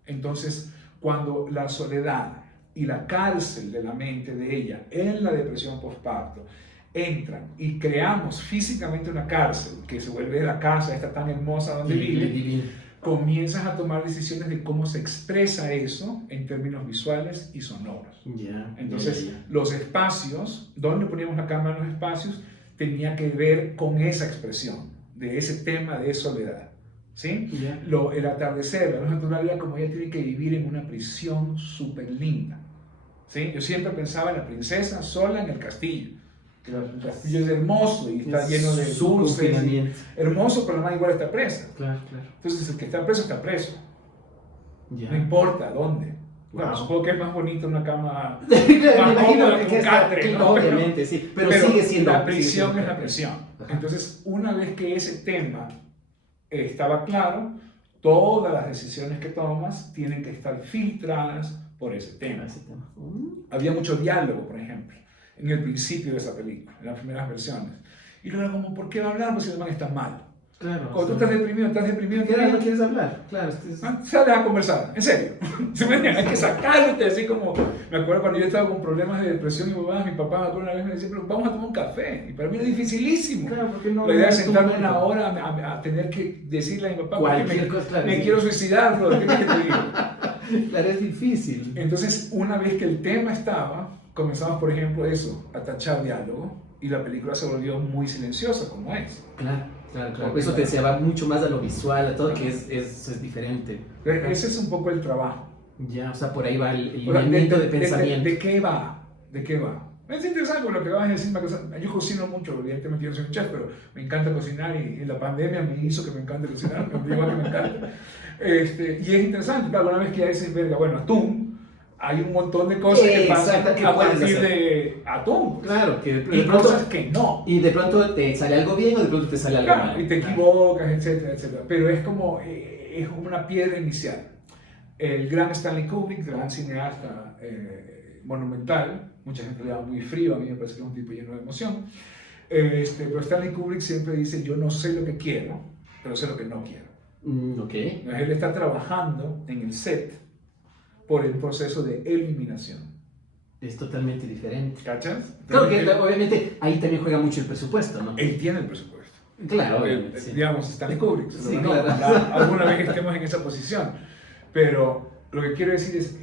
Entonces, cuando la soledad y la cárcel de la mente de ella en la depresión postparto entran y creamos físicamente una cárcel que se vuelve la casa esta tan hermosa donde vive, comienzas a tomar decisiones de cómo se expresa eso en términos visuales y sonoros. Entonces, los espacios, donde poníamos la cámara en los espacios, tenía que ver con esa expresión, de ese tema de soledad. ¿sí? Ya. El atardecer, la luz natural era como ella tiene que vivir en una prisión súper linda, ¿sí? Yo siempre pensaba en la princesa sola en el castillo. Que el castillo es hermoso y está lleno de su dulces. confinamiento. Hermoso, pero nada igual está presa. Claro, claro. Entonces el que está preso está preso. Ya. No importa dónde. Bueno, Wow. supongo que es más bonito una cama Me más imagino cómoda que que un está, catre, ¿no? obviamente, sí, pero sigue siendo... la prisión sigue siendo- es la prisión. Ajá. Entonces, una vez que ese tema estaba claro, todas las decisiones que tomas tienen que estar filtradas por ese tema. Ese tema. Había mucho diálogo, por ejemplo, en el principio de esa película, en las primeras versiones. Y luego, como, ¿por qué va a hablar? Pues si el man está mal. Claro. Cuando tú estás deprimido, Claro, no quieres hablar. Claro. sale a conversar, en serio. ¿Se me entiende? Hay que sacarte así como... Me acuerdo cuando yo estaba con problemas de depresión y mi papá me acuerdo una vez me decía, pero vamos a tomar un café. Y para mí era dificilísimo. Claro, porque no... La idea no de es tu sentarme momento. una hora a tener que decirle a mi papá, Cualquier cosa, claro, me sí. quiero suicidar, bro, ¿qué quieres que te diga? Claro, es difícil. Entonces, una vez que el tema estaba, comenzamos, por ejemplo, eso, a tachar diálogo, y la película se volvió muy silenciosa, como es. Claro. Por eso te decía, va mucho más a lo visual, a todo, que es diferente. Ese es un poco el trabajo. Ya, o sea, por ahí va el Ahora, lineamiento de pensamiento. ¿De qué va? ¿De qué va? Es interesante con lo que vas a decir. Yo cocino mucho, evidentemente yo soy un chef, pero me encanta cocinar y la pandemia me hizo que me encante cocinar, me obligó a que me encante. Y es interesante, claro, una vez que ya dices, verga, bueno, atún, hay un montón de cosas que pasan Exacto, que a puedes partir hacer. de atún. Claro, que de Y pronto... cosas que no. Y de pronto te sale algo bien o de pronto te sale algo Claro, mal. y te equivocas, etcétera, etcétera. Pero es como una piedra inicial. El gran Stanley Kubrick, gran cineasta monumental, mucha gente le llama muy frío, a mí me parece que es un tipo lleno de emoción, pero Stanley Kubrick siempre dice, yo no sé lo que quiero, pero sé lo que no quiero. Ok. Entonces, él está trabajando en el set por el proceso de eliminación. Es totalmente diferente. ¿Cachas? Claro que Entonces, obviamente ahí también juega mucho el presupuesto, ¿no? él tiene el presupuesto. Claro, obviamente, sí. Digamos, Stanley Kubrick. Sí, ¿no? claro. Alguna vez que estemos en esa posición. Pero lo que quiero decir es,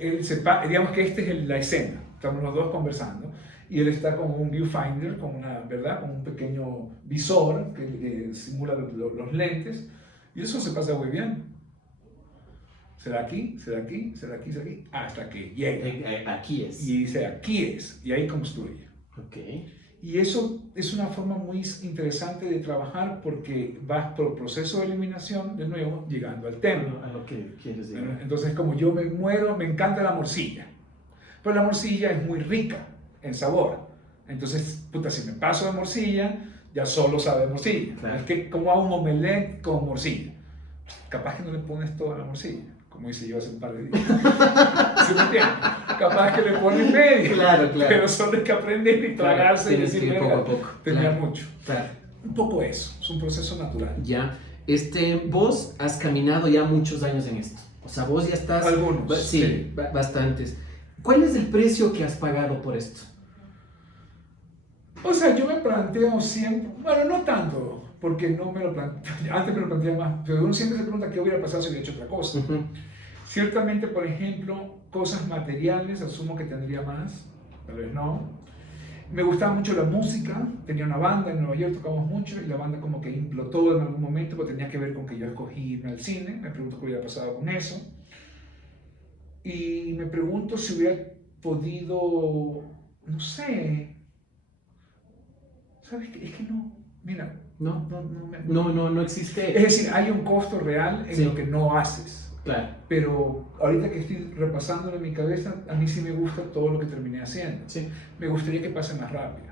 digamos que esta es la escena. Estamos los dos conversando y él está con un viewfinder, con un pequeño visor que simula los lentes, y eso se pasa muy bien. ¿Será aquí? ¿Será aquí? ¿Será aquí? ¿Será aquí? Hasta que llega. Aquí es. Y dice, aquí es. Y ahí construye. Ok. Y eso es una forma muy interesante de trabajar porque vas por proceso de eliminación, de nuevo, llegando al tema. A lo que quieres decir. Entonces, como yo me muero, me encanta la morcilla. Pero la morcilla es muy rica en sabor. Entonces, puta, si me paso de morcilla, ya solo sabe de morcilla. Claro. Es que, como hago un omelette con morcilla? Capaz que no le pones toda la morcilla, como hice yo hace un par de días. ¿Sí me entiendes? Capaz que le pones medio. Claro. Pero solo hay que aprender y tragarse y Tienes que decir, ir poco a "Verga, poco. tenía Claro. mucho". Claro. Un poco eso, es un proceso natural. Ya. Vos has caminado ya muchos años en esto. O sea, vos ya estás... Algunos, Sí, sí. bastantes. ¿Cuál es el precio que has pagado por esto? O sea, yo me planteo siempre, bueno, no tanto, porque no me lo planteo, antes me lo planteaba más, pero uno siempre se pregunta qué hubiera pasado si hubiera hecho otra cosa. Ujú. Ciertamente, por ejemplo, cosas materiales, asumo que tendría más, tal vez no. Me gustaba mucho la música, tenía una banda en Nueva York, tocamos mucho y la banda como que implotó en algún momento, pero tenía que ver con que yo escogí irme al cine, me pregunto qué hubiera pasado con eso. Y me pregunto si hubiera podido, no sé, ¿sabes qué? Es que no, mira, No, no. no existe. Es decir, hay un costo real en Sí. lo que no haces. Claro. Pero ahorita que estoy repasándolo en mi cabeza, a mí sí me gusta todo lo que terminé haciendo. Sí. Me gustaría que pase más rápido.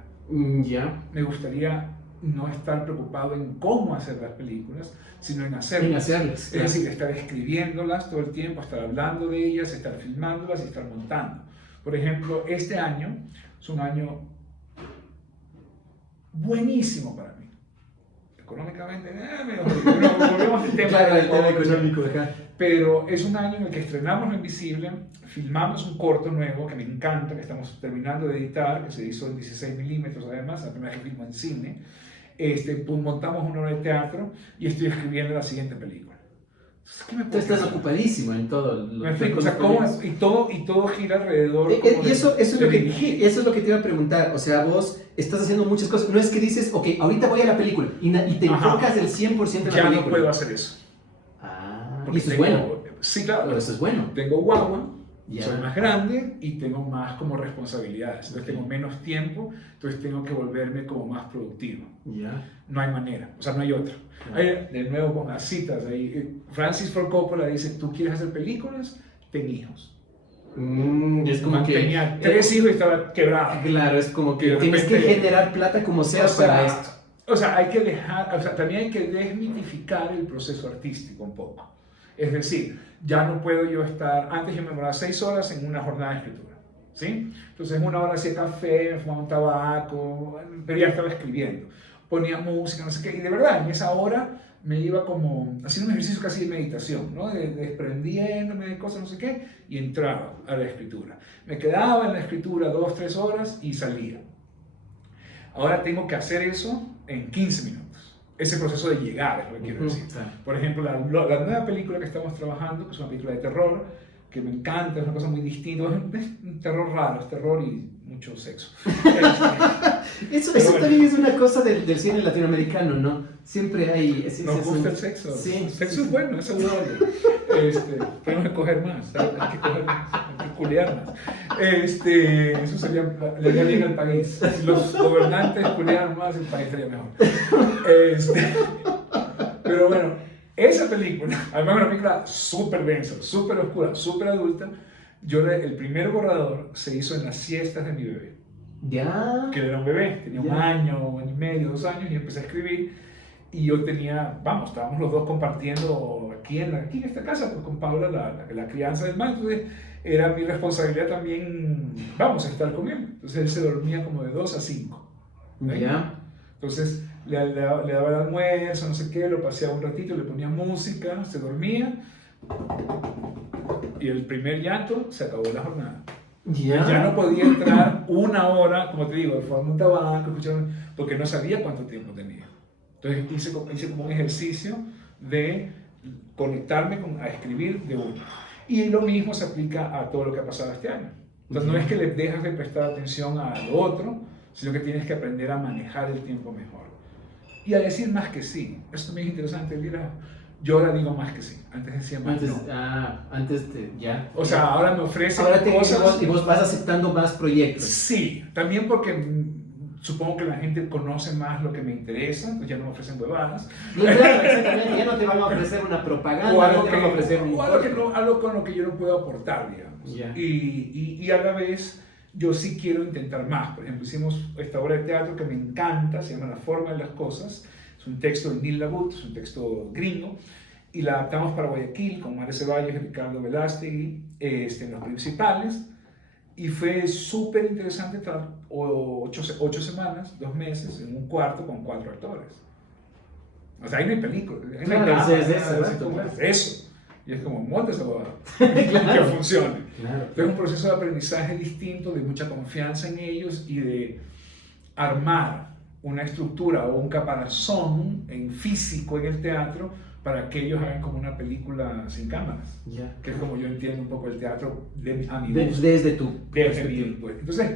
Ya. Me gustaría no estar preocupado en cómo hacer las películas, sino en hacerlas. En hacerlas. Es decir, estar escribiéndolas todo el tiempo, estar hablando de ellas, estar filmándolas y estar montando. Por ejemplo, este año es un año buenísimo para mí. Económicamente, medio jodido. No, volvemos al tema. Claro, el tema económico. Ajá. Pero es un año en el que estrenamos Lo Invisible, filmamos un corto nuevo que me encanta, que estamos terminando de editar, que se hizo en 16 milímetros además, la primera vez que filmo en cine. Pues montamos una obra de teatro y estoy escribiendo la siguiente película. ¿Qué me Tú puedo estás quejar? ocupadísimo en todo. Me explico, o sea, y todo gira alrededor Y eso es lo que, dirigir. eso es lo que te iba a preguntar. O sea, vos estás haciendo muchas cosas. No es que dices, ok, ahorita voy a la película y te Ajá. enfocas el 100% en la Ya película. no puedo hacer eso. porque y eso es bueno. Sí, claro. Pero eso es bueno. Tengo guagua, Ya. soy más grande y tengo más como responsabilidades. Entonces Ok. tengo menos tiempo, entonces tengo que volverme como más productivo. Ya. No hay manera, o sea, no hay otra. Claro. Ahí, de nuevo con las citas, ahí, Francis Ford Coppola dice, ¿tú quieres hacer películas? Ten hijos. Es como que... Tenía 3 hijos y estaba quebrado. Claro, es como Y que de tienes que repente- generar plata como sea O sea, para esto. O sea, hay que dejar, o sea, también hay que desmitificar el proceso artístico un poco. Es decir, ya no puedo yo estar, antes yo me demoraba 6 horas en una jornada de escritura, ¿sí? Entonces en una hora hacía café, me fumaba un tabaco, pero ya estaba escribiendo, ponía música, no sé qué, y de verdad, en esa hora me iba como haciendo un ejercicio casi de meditación, ¿no? Desprendiéndome de cosas, no sé qué, y entraba a la escritura. Me quedaba en la escritura 2, 3 horas y salía. Ahora tengo que hacer eso en 15 minutos. Ese proceso de llegar es lo que quiero decir. Claro. Por ejemplo, la nueva película que estamos trabajando, que es una película de terror, que me encanta, es una cosa muy distinta, es un terror raro, es terror y mucho sexo. Eso bueno. también es una cosa del cine latinoamericano, ¿no? Siempre hay... Nos gusta el sexo. Sí. El sexo es bueno, es saludable. Tenemos que coger más, ¿sabes? Hay que coger más, hay que culiar más. Eso sería, le haría bien al país. Si los gobernantes culiaran más, el país sería mejor. Pero bueno, esa película, además una película súper densa, súper oscura, súper adulta, el primer borrador se hizo en las siestas de mi bebé. Ya. Que era un bebé, tenía un año y medio, 2 años, y empecé a escribir. Y yo tenía, estábamos los dos compartiendo aquí en esta casa, pues con Paula, la crianza del mal. Entonces era mi responsabilidad también, estar con él. Entonces él se dormía como de 2 a 5. Ya. Entonces le daba el almuerzo, no sé qué, lo paseaba un ratito, le ponía música, se dormía. Y el primer llanto se acabó la jornada. Ya no podía entrar 1 hora, como te digo, formar un tabaco, porque no sabía cuánto tiempo tenía. Entonces hice como un ejercicio de conectarme a escribir de uno. Y lo mismo se aplica a todo lo que ha pasado este año. Entonces no es que le dejas de prestar atención a lo otro, sino que tienes que aprender a manejar el tiempo mejor. Y a decir más que sí. Eso también es interesante, Lira. Yo ahora digo más que sí. Antes decía más no. Ya. O sea, ahora me ofrecen Ahora cosas. y vos vas aceptando más proyectos. Sí, también porque supongo que la gente conoce más lo que me interesa, entonces ya no me ofrecen huevadas. Claro, exactamente, ya no te van a ofrecer una propaganda, O algo, no te van a ofrecer un algo con lo que yo no puedo aportar, digamos. Ya. Y a la vez yo sí quiero intentar más. Por ejemplo, hicimos esta obra de teatro que me encanta, se llama La forma de las cosas. Es un texto de Neil LaBute, es un texto gringo, y la adaptamos para Guayaquil con María Ceballos y Ricardo Velástegui en los principales. Y fue súper interesante estar 8 semanas, 2 meses, en un cuarto con 4 actores. O sea, ahí no hay película, ahí no hay nada, es eso. Y es como, monta esa bobada, que funcione. Claro. Es un proceso de aprendizaje distinto, de mucha confianza en ellos y de armar una estructura o un caparazón en físico en el teatro para que ellos hagan como una película sin cámaras, Ya. que es como yo entiendo un poco el teatro a mi gusto. Desde tu Desde pues. Entonces,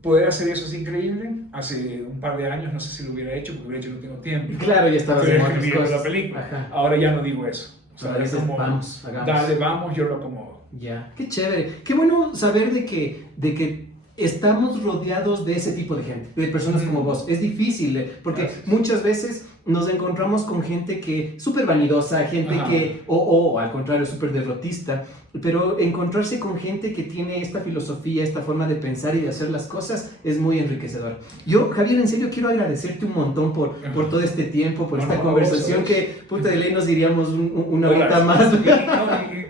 poder hacer eso es increíble. Hace un par de años no sé si lo hubiera hecho, porque hubiera hecho no tengo tiempo. Claro, ya estabas en otras escribiendo cosas. la película. Ajá. Ahora ya no digo eso. O sea, Ahora es dices, como, vamos, hagamos. dale, vamos, yo lo acomodo. Ya, qué chévere. Qué bueno saber de que estamos rodeados de ese tipo de gente, de personas como vos. Es difícil, porque Gracias. muchas veces nos encontramos con gente que súper vanidosa, gente Ajá. que, o al contrario, súper derrotista, pero encontrarse con gente que tiene esta filosofía, esta forma de pensar y de hacer las cosas es muy enriquecedor. Yo, Javier, en serio quiero agradecerte un montón por todo este tiempo, por esta conversación que, puta de ley, nos diríamos una horita más.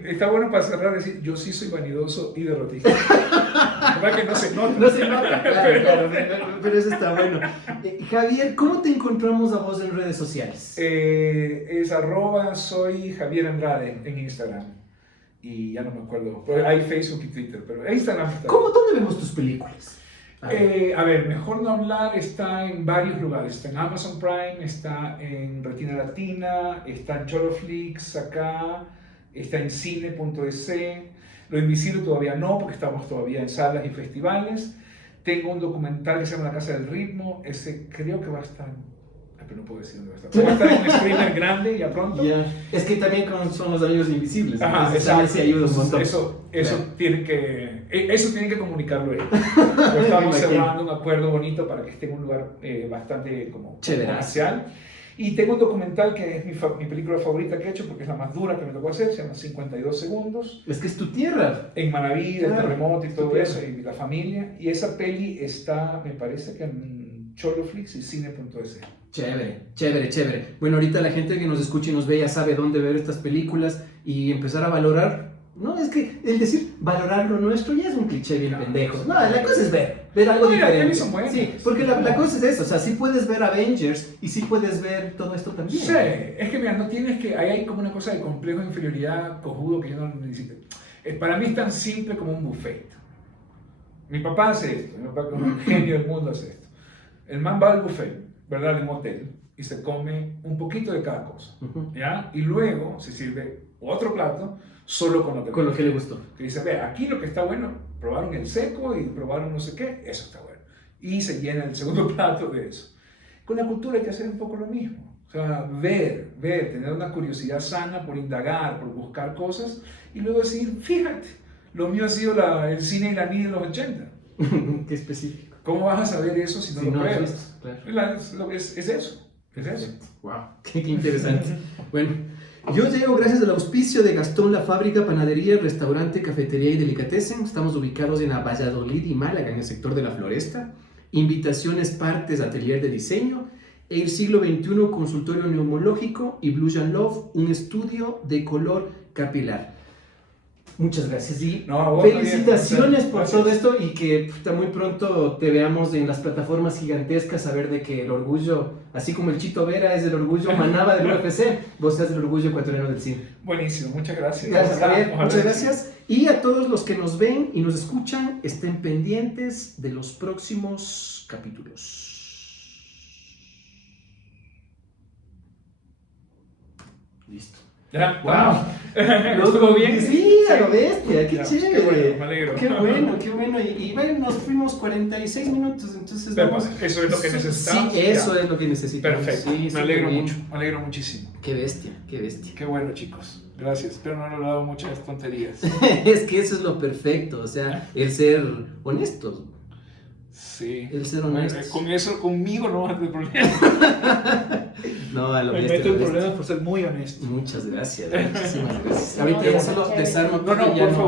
Y está bueno para cerrar decir, yo sí soy vanidoso y derrotista. La verdad que no se nota. No se nota, claro, pero eso está bueno. Javier, ¿cómo te encontramos a vos en redes sociales? Es @soy Javier Andrade en Instagram. Y ya no me acuerdo. Pero hay Facebook y Twitter, pero Instagram está. ¿Dónde vemos tus películas? A ver, Mejor No Hablar está en varios lugares. Está en Amazon Prime, está en Retina Latina, está en Choloflix acá, está en cine.es. Lo Invisible todavía no, porque estamos todavía en salas y festivales. Tengo un documental que se llama La Casa del Ritmo. Ese creo que va a estar Pero no puedo decir dónde va a estar. Va a estar en un streamer grande ya pronto. Ya. Es que también son los amigos invisibles. Ajá, Entonces, exacto. también se ayuda un montón. Eso Claro. tienen que comunicarlo ellos. Pero estamos cerrando un acuerdo bonito para que esté en un lugar bastante como Chéverazo. comercial. Y tengo un documental que es mi película favorita que he hecho porque es la más dura que me tocó hacer, se llama 52 segundos. Es que es tu tierra. En Manaví, el Claro, terremoto y todo claro. eso, y la familia. Y esa peli está, me parece que en Choloflix y cine.es. Chévere, chévere, chévere. Bueno, ahorita la gente que nos escucha y nos ve ya sabe dónde ver estas películas y empezar a valorar. No, es que el decir valorar lo nuestro ya es un cliché bien pendejo. No, la cosa es ver algo No, y las diferente. pelis son buenas. Sí, porque la cosa es eso. O sea, sí puedes ver Avengers y sí puedes ver todo esto también. Sí, es que mira, no tienes que. Ahí hay como una cosa de complejo de inferioridad cojudo que yo no necesito. Para mí es tan simple como un buffet. Mi papá hace esto, mi papá como un genio del mundo hace esto. El man va al buffet, ¿verdad? En un hotel y se come un poquito de cada cosa, Ujú. ¿ya? Y luego se sirve otro plato solo con lo que, Con lo que le gustó. que dice, ve, aquí lo que está bueno, probaron el seco y probaron no sé qué, eso está bueno. Y se llena el segundo plato de eso. Con la cultura hay que hacer un poco lo mismo. O sea, ver, tener una curiosidad sana por indagar, por buscar cosas y luego decir, fíjate, lo mío ha sido el cine iraní de los 80. Qué específico. ¿Cómo vas a saber eso si no Si lo no has pruebas? visto, claro. Es eso, es eso. Wow, qué interesante. Bueno, yo llego gracias al auspicio de Gastón La Fábrica, Panadería, Restaurante, Cafetería y Delicatessen. Estamos ubicados en Valladolid y Málaga, en el sector de la Floresta. Invitaciones, partes, atelier de diseño. El siglo XXI, consultorio neumológico y Blues and Love, un estudio de color capilar. Muchas gracias y No, a vos, felicitaciones Javier. por Gracias. todo esto y que muy pronto te veamos en las plataformas gigantescas, saber de que el orgullo, así como el Chito Vera es el orgullo Manaba del UFC, vos seas el orgullo ecuatoriano del cine. Buenísimo, muchas gracias. Gracias, Javier, Ojalá muchas que gracias. Y a todos los que nos ven y nos escuchan, estén pendientes de los próximos capítulos. Listo. Ya, Wow. ¿Estuvo bien? Sí, a lo bestia, qué Ya, chévere. qué bueno, me alegro. Qué bueno, qué bueno. Y bueno, nos fuimos 46 minutos, entonces Pero, vamos. eso es lo que necesitamos. Sí, eso Ya. es lo que necesitamos. Perfecto, Sí, me súper alegro bien. mucho, me alegro muchísimo. Qué bestia, qué bestia. Qué bueno, chicos. Gracias. Espero no haber hablado muchas tonterías. Es que eso es lo perfecto, o sea, el ser honestos. Sí. El ser honestos. Con eso, conmigo no vas a tener problemas. No, a lo Me bestia. meto a en lo bestia. problemas por ser muy honesto. Muchas gracias, muchísimas gracias. Ahorita ya solo desarmo No, todo no, y ya por favor.